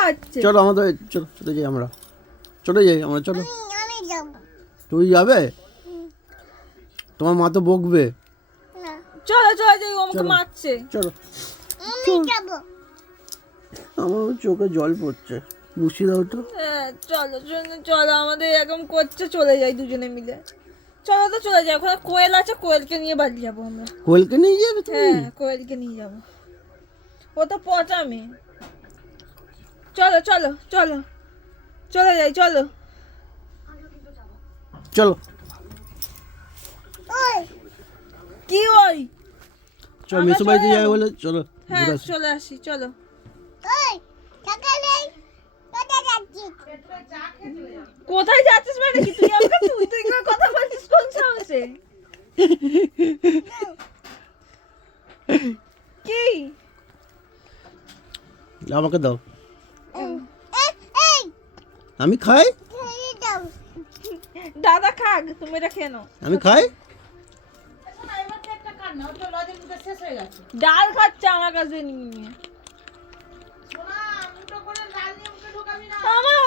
খাচ্ছে। চলো আমাদের চলো চলে যাই আমরা, চলে যাই আমরা, চলো। আমি যাব তুই যাবে? তোমার মা তো বকবে। না, চলো চলো যাই, ও আমাকে চলো। মারছে। চলো, আমি যাব। আমার চোখে জল পড়ছে, মুছি দাও তো। হ্যাঁ, চলো চলো চলো, আমাদের এরকম করছে, চলে যাই দুজনে মিলে। চলো তো চলে যাই, ওখানে কোয়েল আছে, কোয়েলকে নিয়ে বাড়ি যাবো আমরা। কোয়েলকে নিয়ে যাবে তুমি? হ্যাঁ, কোয়েলকে নিয়ে যাবো, ও তো পচা মেয়ে। চলো চলো চলো, চলে যাই, চলো। চলো ওই কি ওই? চলো, আমরা মেসো বাড়িতে চলে যাবে যাবো। বলে চলো হ্যাঁ, ঘুরে আসি। চলে আসি, চলো। ওই টাকা নেই, কোথায় যাচ্ছিস? কোথায় যাচ্ছিস মানে কি? তুই আমাকে তুই তুই করে কথা বলছিস কোন সাহসে? কি? আমাকে দাও, এই এই আমি খাই, খেয়ে দাও। দাদা খাক, তুমি এটা খেয়ে নাও। আমি খাই। ডাল খাচ্ছে আমার কাছে নিয়ে। আমার